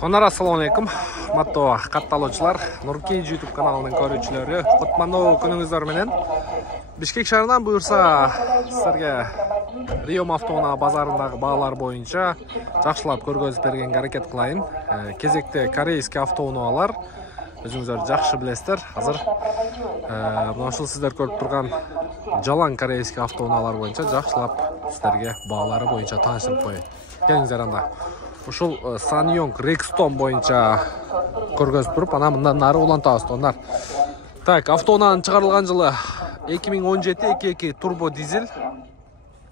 Тонар, ассаламу алейкум. Маттоо катталуучулар, Нуркей YouTube каналынын көрүүчүлөрү, кутмандуу күнүңүздөр менен. Бишкек шаарынан буюрса, силерге Риом автоунаа базарындагы баалар боюнча жакшылап көргөзүп бергенге аракет кылайын. Кезекте корейский автоунаалар, өзүңүздөр жакшы билесиздер. Азыр мына ушул сиздер көрүп турган жалаң корейский автоунаалар боюнча жакшылап сиздерге баалары боюнча тааныштырып коеюн. Келиңиздер анда. Ушул Sanyong Rexton боюнча көргөзүп туруп, анан мындан нары улантабыз тондар. Так, автоунаанын чыгарылган жылы 2017 22 турбо дизель.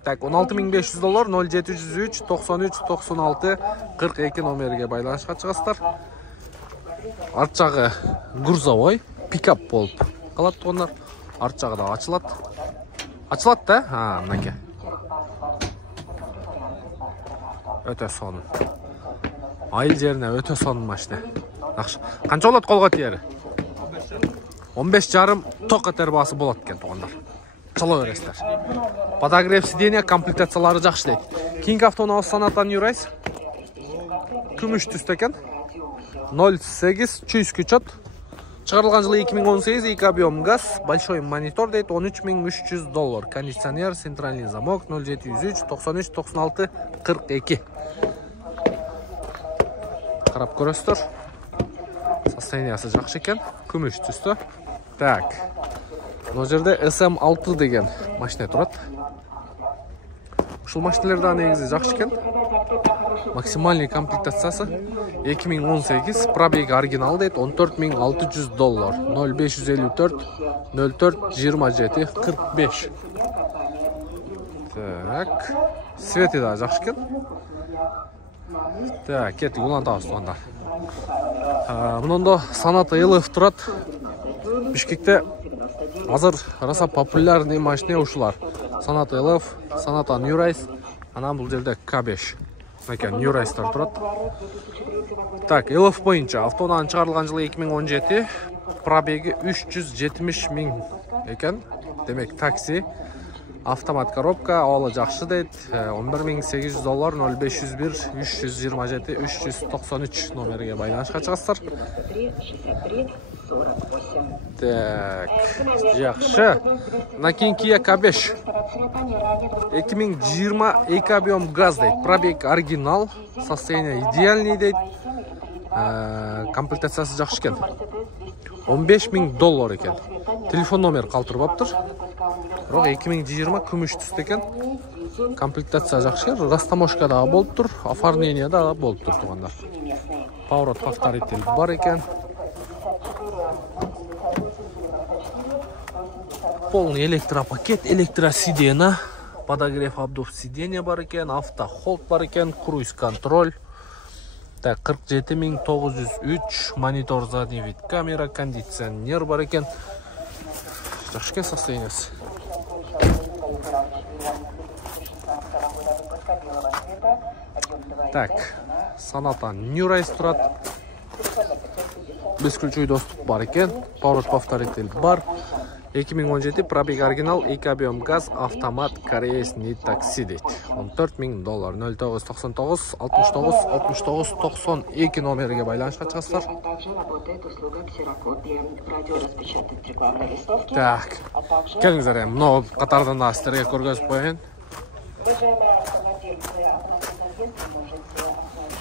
Так, $16.500 0703 93 96 42 номерге байланышка чыгасыздар. Арт жагы грузовой пикап болуп калат тондар. Арт жагы да ачылат. Ачылат да? Мынакей. Өтө сонун. Айыл жерине өтө сонун машина. Жакшы. Канча болот колго тиери? 15,5 ток көтөрбасы болот экен туугандар. Чала бересиздер. Подогрев сиденья, комплектациялары жакшы дейт. Кийинки автоунаабыз Sonata New Race. Күмүш түстө экен. 08 чуйс күчөт. Чыгарылган жылы 2018, 2 объем газ, большой монитор дейт, $13.300. Кондиционер, центральный замок, 0703 93 96 42. Карап көрөсүздөр. Состояниясы жакшы экен, күмүш түстө. Так. Мына жерде SM6 деген машина турат. Ушул машиналарда негизи жакшы экен. Максимальный комплектациясы 2018, пробеги оригинал дейт, $14.600. 0554 04 27 45. Так. Свети да жакшы экен. Так, кеттик улантабыз туугандар. Мындан Sonata LF турат. Бишкекте азыр раса популярный машина ушулар. Sonata LF, Sonata New Race, анан бул жерде K5. Мынакей New Race'тар турат. Так, LF боюнча автоунаанын чыгарылган жылы 2017, пробеги 370 000 экен. Демек, такси, автомат коробка, абалы жакшы дейт. $11.800 0501 327 393 номерге байланышка чыгасыздар. Так, жакшы. Мына кийинки K5 2020 2 объем газ дейт. Пробег оригинал, состояние идеальный дейт. Комплектациясы жакшы экен. $15.000 экен. Телефон номер калтырбаптыр. Бирок 2020 күмүш түстө экен. Комплектация жакшы экен. Растаможка да болуптур, оформление да болуптур туугандар. Поворот повторитель бар экен. Полный электропакет, электросиденье, подогрев обдув сиденья бар экен, автохолд бар экен, круиз контроль. Так, 47903, монитор задний вид камера, кондиционер бар экен. Жакшы экен состояниясы. Так, Sonata New Race турат. Бескүлчүй доступ бар экен, поворот повторитель бар. 2017 пробег оригинал, 2 объем газ, автомат, корейский такси дейт. $14.000 0999 69 69 92 номерге байланышка чыгасыздар. Так, келиңиздер, мына катардан да сиздерге көргөзүп коеюн.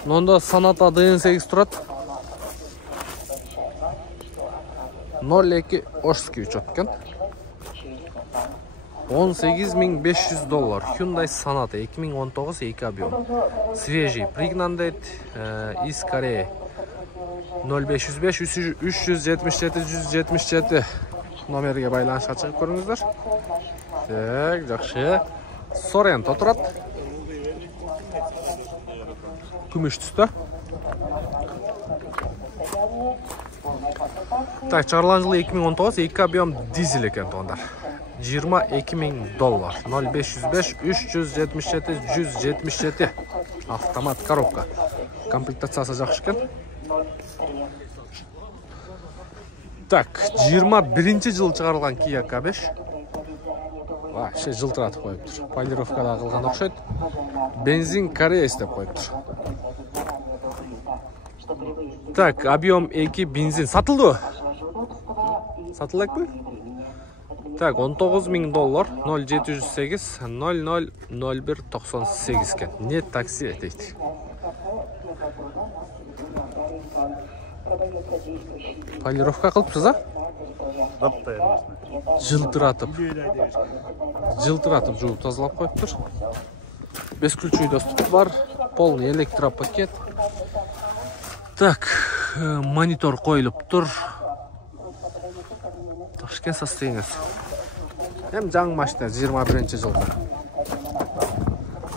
Мында Sonata DN8 турат. 02 Ошский учет экен. $18.500. Hyundai Sonata 2019 2 объем. Свежий, пригнан дейт, из Кореи. 0505 377 177 номерге байланышка чыгып көрүңүздөр. Так, жакшы. Sorento турат. Күмүш түстө. Так, чыгарылган жылы 2019, 2 объем дизель экен туугандар. $22.000. 0505 377 177 автомат коробка. Комплектациясы жакшы экен. Так, 21-жылы чыгарылган Kia K5. Вообще жылтыратып коюптур. Полировкада кылган окшойт. Бензин Корея деп коюптур. Так, объем 2 бензин. Satıldı. Satılak mı? Так, $19.000 0708 00 01 98 ken. Net taksi deydi. Polirovka qilibsiz a? Жылтыратып жуып тазалап қойып тұр. Бесключий доступ бар, полный электропакет. Так, монитор қойылып тұр. Ташкент состояниесі. Hem жаңы машина 21 жылда.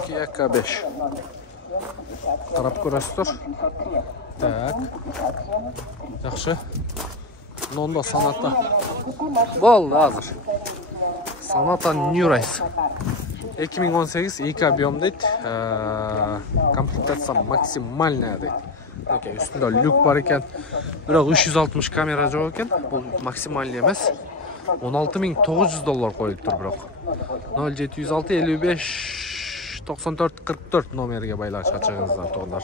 Kia K5. Қарап көресіздер. Так. Жақсы. Онда Sonata. Болды азыр. Sonata New Race. 2018 2 объем дейді. Комплектация максимальная дейді. Үстінде люк бар екен. Бірақ 360 камера жоқ екен. Бұл максимальный емес. $16.900 қойылып тұр бірақ. 0706 55 94 44 номерге байланышқа шығыңыздар тоғындар.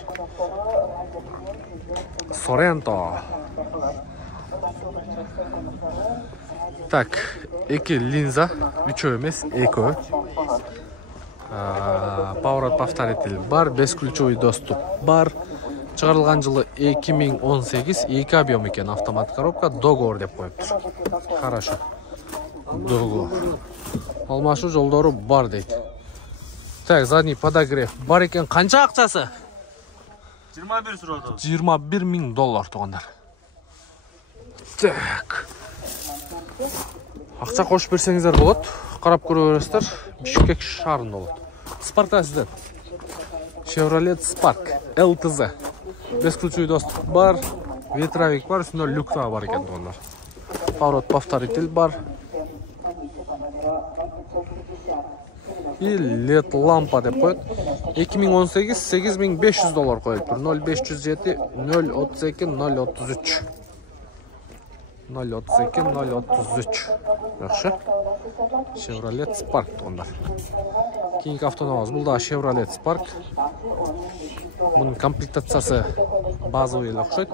Sorento. Так, 2 линза, 3 емес, 2. Поворот повторитель бар, бесключевой доступ бар. Шығарылған жылы 2018, 2 объем екен, автомат коробка, договор деп қойып тұр. Хорошо. Договор. Алмашу жолдары бар дейді. Так, задний подогрев бар екен, қанша ақшасы? 21 сұрады. $21.000 туғандар. Так. Ақша қошып берсеңіздер болады. Қарап көре бересіздер. Бишкек шарында болады. Spark'та сізден. Chevrolet Spark LTZ. Бесключевой доступ бар. Ветровик бар. Үстінде люкта бар екен туғандар. Поворот повторитель бар. И LED лампа деп қойды. 2018 $8.500 қойып тұр. 0507 032 033. 032 033. Жақсы. Chevrolet Spark тұғындар. Кейінгі автонауыз. Бұл да Chevrolet Spark. Бұның комплектациясы базовый ұқсайды.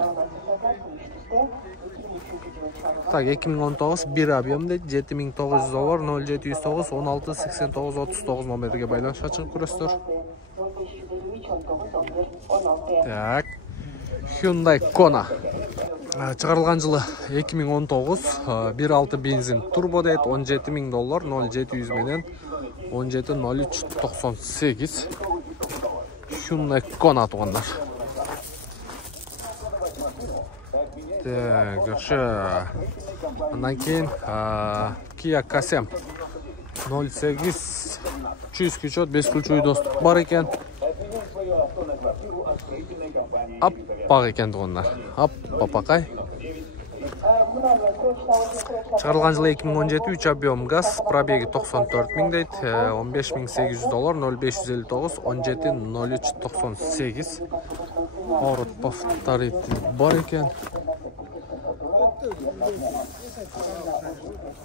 Так, 2019 1 объем дейді. $7.900 0709 16 89 39 номерге байланышқа шығып көресіздер. Так. Hyundai Kona. Шығарылған жылы 2019 1.6 бензин турбо дейді. $17.000 0700 менен 17.03.98. Hyundai Kona туғандар. Так, жақсы. Ondan кейін Kia K7 08 300 күчет, 5 ключевой доступ бар екен. Аппақ екен тұғындар. Аппақай. Шығарылған жылы 2017 3 объем газ, пробеги 94.000 дейді, $15.800 0559 17.03.98. Поворот повторитель бар екен.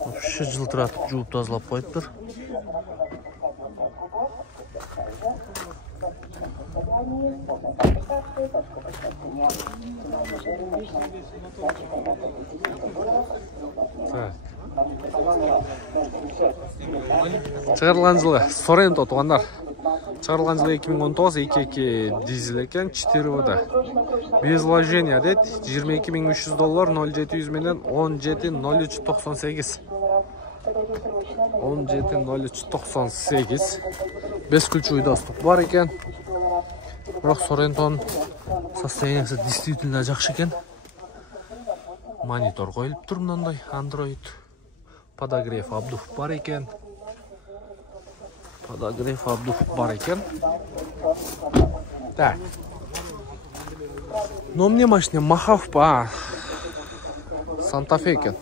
Вообще жылтыратып жуып тазалап қойып тұр. Шығарылған жылы Sorento туғандар. Шығарылған жылы 2019 2.2 дизель екен, 4 вода. Без вложения дейді, $22.300 0700 менен 17.03.98. 17.03.98. Бесключевой доступ бар екен. Бірақ Sorento'ның состояниесі действительно жақсы екен. Монитор қойылып тұр мынандай, Android. Подогрев обдув бар екен. Подогрев обдув бар екен. Так. Но мне машина Махав па. Santa Fe екен.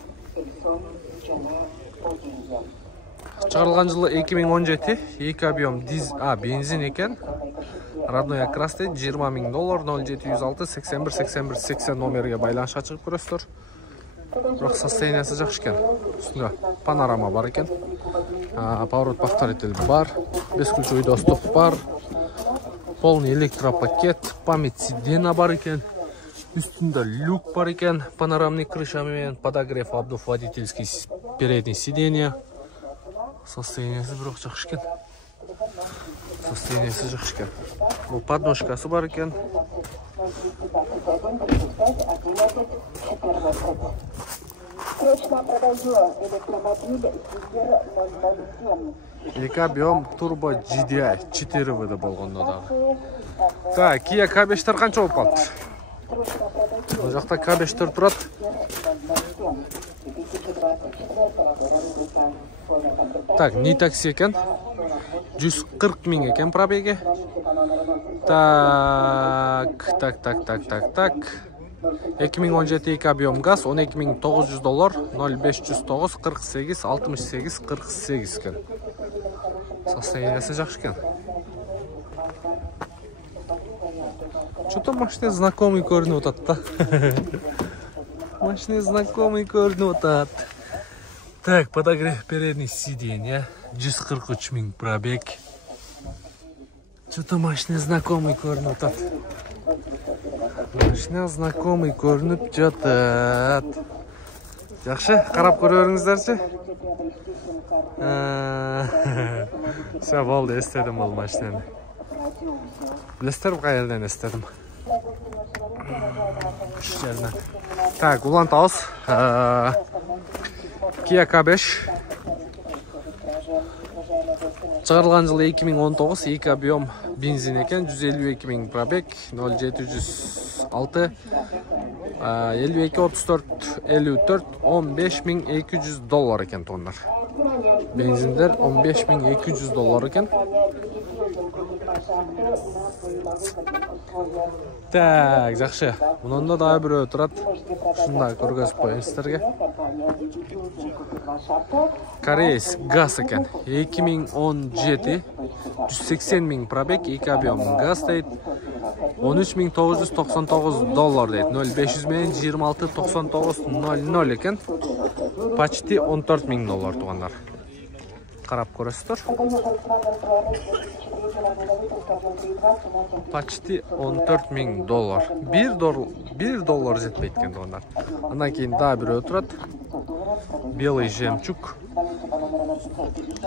Шығарылған жылы 2017, 2 объем бензин екен. Родной окрас дейді, $20.000 0706 81 81 80 номерге байланышқа шығып көресіздер. Бірақ состояниесі жақсы екен. Үстінде панорама бар екен. Поворот повторитель бар. Бесключевой доступ бар. Полный электропакет. Память сиденья бар екен. Üstünde люк бар екен, панорамный крышамен, подогрев обдув, водительский передний сиденье. Состояниесі бірақ жақсы екен. Состояниесі жақсы екен. Бұл подножкасы бар екен. Екі объем турбо GDI 4 выда болғанда дағы. Так, Kia K5'тер қанша болып қалды? Бұл жақта K5'тер тұрады. Так, не такси екен. 140 мың екен пробеги. Так. 2017 2 объем газ, $12.900, 0509 48 68 48 екен. Состояниесі жақсы екен. Что-то машина знакомый көрініп отады. Машина знакомый көрініп отады. Так, подогрев передний сиденья. 143 мың пробег. Что-то машина знакомый көрініп отады. Машина знакомый көрініп жатады. Жақсы, қарап көреріңіздерші? Все, болды, естедім ол машинаны. Білесіздер қай жерден естедім? Так, улан тауыз. Kia K5. Шығарылған жылы 2019, 2 объем бензин екен, 152 мың пробег, 0706, 52 34 54 $15.200 екен тоннар. Бензиндер $15.200 екен. Так, жақсы. Мұнында да біреу тұрады. Шында көргізіп қойын сіздерге. Корейс газ екен. 2017 180 мың пробег, 2 объем газ дейді. $13.999 дейді. 0500 мен 26.9900 екен. Почти $14.000 туғандар. Қарап көресіздер. Почти $14.000. $1 жетпейді екен туғандар. Анан кейін да біреу тұрады. Белый жемчуг.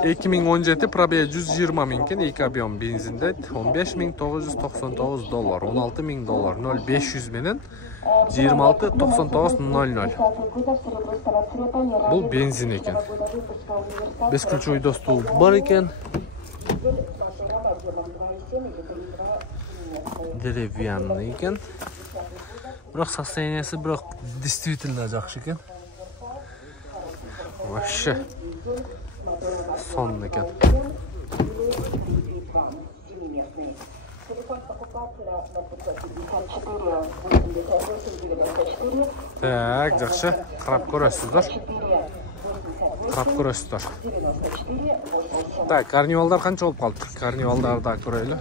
2017 пробег 120 мың екен, 2 объем бензин дейді. $15.999, $16.000, 0500 менен 26.9900. Бұл бензин екен. Бесключевой доступ бар екен. Деревянный екен. Бірақ состояниесі бірақ действительно жақсы екен. Вообще сонный екен. Так, жақсы. Қарап көресіздер. Так, карнивалдар қанша болып қалды? Карнивалдарды көрелі.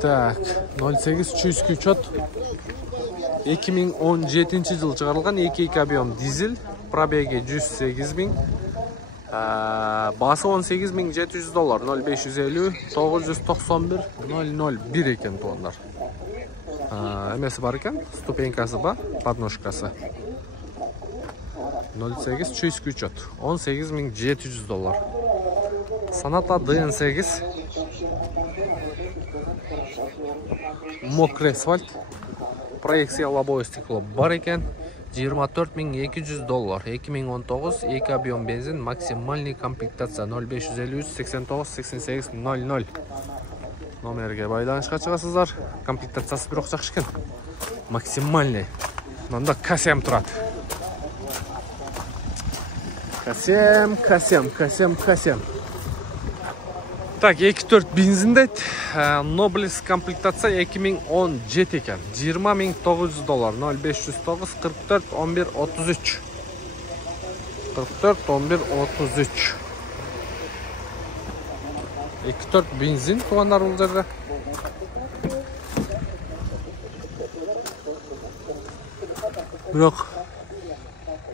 Так, 08 учет. 2017 жыл шығарылған 2 объем дизель. Пробеги 108 мың. Басы $18.700, 0550 991 001 екен тондар. Әмесі бар екен, ступенькасы бар, подножкасы. 08 чуйский учет, $18.700. Sonata DN8. Мокрый асфальт. Проекция лобовое стекло бар екен. $24.200. 2019, 2 объем бензин, максимальный комплектация 0553 89 88 00. Номерге байланышқа шығасыздар. Комплектациясы бірақ жақсы екен. Максимальный. Мында касем тұрады. Касем. Так, 2.4 бензин дейді. Nobles комплектация 2017 екен. $20.900, 0509 44 11 33. 44 11 33. 2.4 бензин туғандар бұл жерде. Бірақ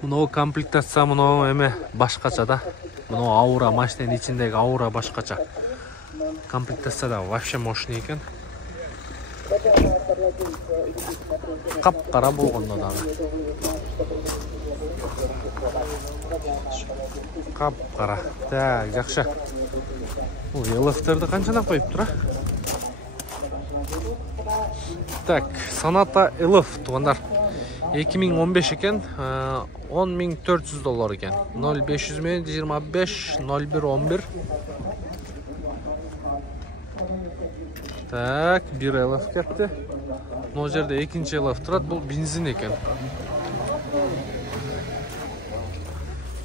мынау комплектация мынау эме башқача да. Мынау аура, машинаның içindегі аура башқача. Комплектация да вообще мощный екен. Капкара болгондо дагы. Капкара. Так, жакшы. Бул элефтерди канчадан коюп тура? Так, Sonata Elef тугандар. 2015 екен, $10.400 екен. 0500 мен 25 01 11. Так, bir Elef кетті. Мына жерде екінші Elef тұрады, бұл бензин екен.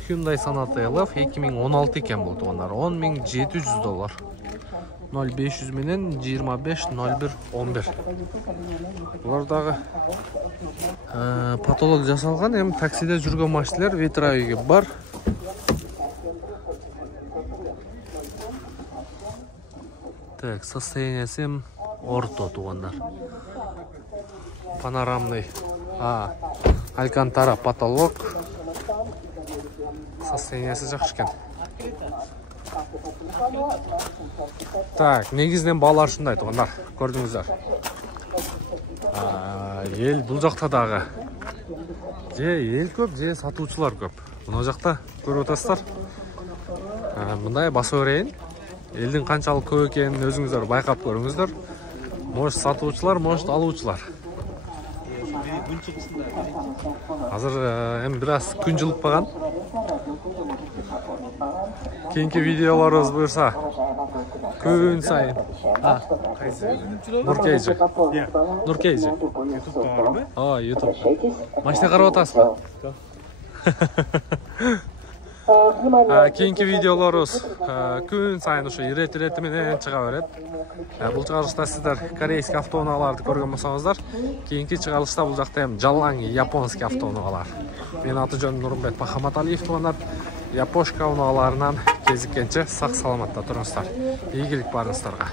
Hyundai Sonata Elef 2016 екен бұл туғандар. $10.700. 0500 менен 25 01 11. Бұлардағы патолог жасалған, hem таксиде жүрген машиналар ветровигі бар. Так, состояниесі орто туғандар. Панорамный Алькантара патолог. Состояниесі жақсы екен. Так, негізінен балар шындай туғандар, көрдіңіздер. Ел бұл жақта дағы. Ел көп, сатушылар көп. Бұна жақта көріп отырсыздар. Бұндай басып өрейін. Елдің қаншалық көп екенін өзіңіздер байқап көріңіздер. Может сатушылар, может алушылар. Қазір біраз күн жылып баған. Кейінгі видеоларымыз бұйырса күн сайын. Нұркейджі. Нұркейджі. YouTube. Машина қарап отырсыз ба? Кейінгі видеоларымыз күн сайын реті-ретіменен шыға береді. Бұл шығарылышта сіздер корейский автоунааларды көрген болсаңыздар, кейінгі шығарылышта бұл жақта жалаң японский автоунаалар. Мен аты жөнім Нұрымбет Махаматалиев туғандар. Япошка унааларынан кезіккенше сақ саламатта тұрыңыздар. Игілік барыңыздарға.